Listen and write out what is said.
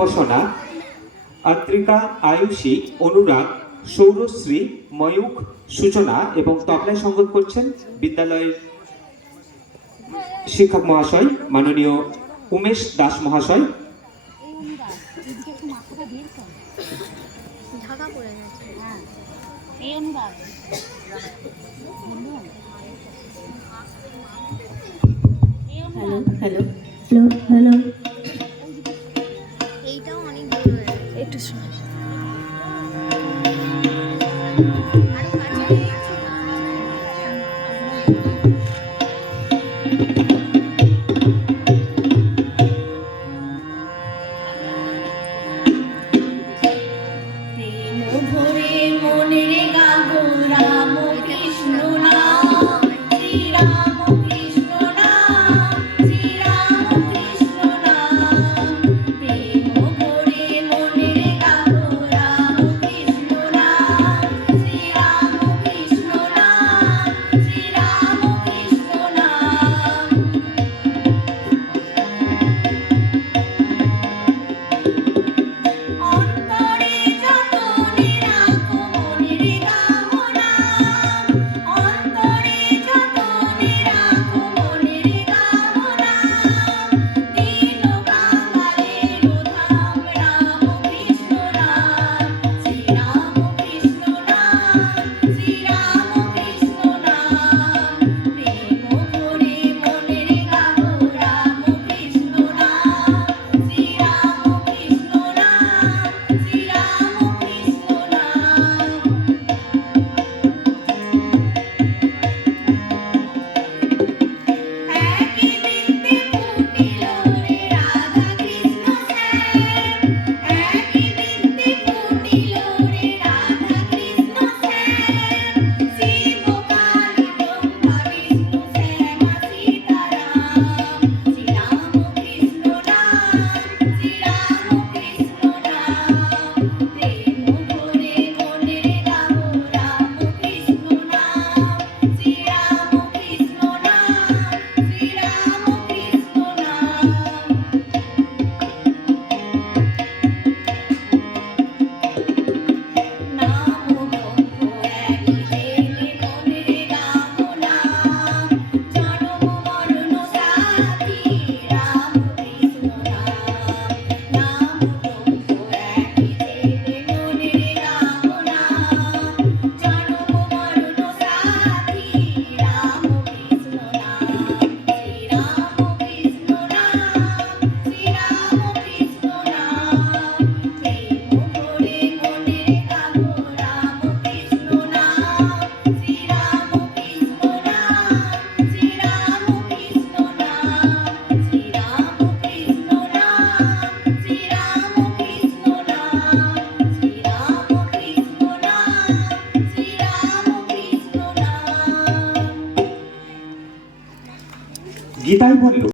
উপাসনা, আদ্রিকা, আয়ুষী, অনুরাগ, সৌরশ্রী, ময়ূখ, সূচনা এবং তবলায় সঙ্গত করছেন বিদ্যালয়ের শিক্ষক মহাশয় মাননীয় উমেশ দাস মহাশয়। হ্যালো হ্যালো হ্যালো হ্যালো, এইটাও অনেক ভালো একটু শোনা আরো কাছে ভরে মনের গাবো রাম কৃষ্ণ নাম, শ্রী রাম কৃষ্ণ নাম, শ্রী রাম কৃষ্ণ নাম। প্রেম ভরে মনের গাবো রাম কৃষ্ণ নাম, শ্রী রাম কৃষ্ণ নাম, শ্রী রাম কৃষ্ণ নাম। অন্তরে যতনে রাখো মনের গাবো নাম, অন্তরে যতনে রাখো মনের গাবো নাম। দিন বাঙালের ধাম রাম কৃষ্ণ নাম, শ্রী রাম কৃষ্ণ নাম, শ্রী রাম কৃষ্ণ নাম। প্রেম ভরে মনের গাবো রাম কৃষ্ণ নাম, শ্রী রাম কৃষ্ণ নাম, শ্রী রাম কৃষ্ণ নাম। একই বৃন্তে ফুটিল রে রাধা কৃষ্ণ শ্যাম, একই বৃন্তে ফুটিল রে রাধা কৃষ্ণ শ্যাম। শিব কালী ব্রহ্মা বিষ্ণু শ্যামা সীতারাম, শ্রী রাম কৃষ্ণ নাম, শ্রী রাম কৃষ্ণ নাম। প্রেম ভরে মনের গাবো রাম কৃষ্ণ নাম, শ্রী রাম কৃষ্ণ নাম, শ্রী রাম কৃষ্ণ নাম। নাম ব্রহ্ম একই জেনে মনের গাবো নাম, জন্ম মরণ সাথী রাম কৃষ্ণ নাম। নাম ব্রহ্ম একই জেনে মনের গাবো নাম, জন্ম মরণ সাথী রাম কৃষ্ণ নাম, শ্রী রাম কৃষ্ণ নাম, শ্রী রাম কৃষ্ণ নাম। প্রেম ভরে মনের গাবো রাম কৃষ্ণ নাম, শ্রী রাম কৃষ্ণ নাম, শ্রী রাম কৃষ্ণ নাম, শ্রী রাম কৃষ্ণ নাম, শ্রী রাম কৃষ্ণ নাম, শ্রী রাম কৃষ্ণ নাম, শ্রী রাম কৃষ্ণ নাম। গীতাই বলল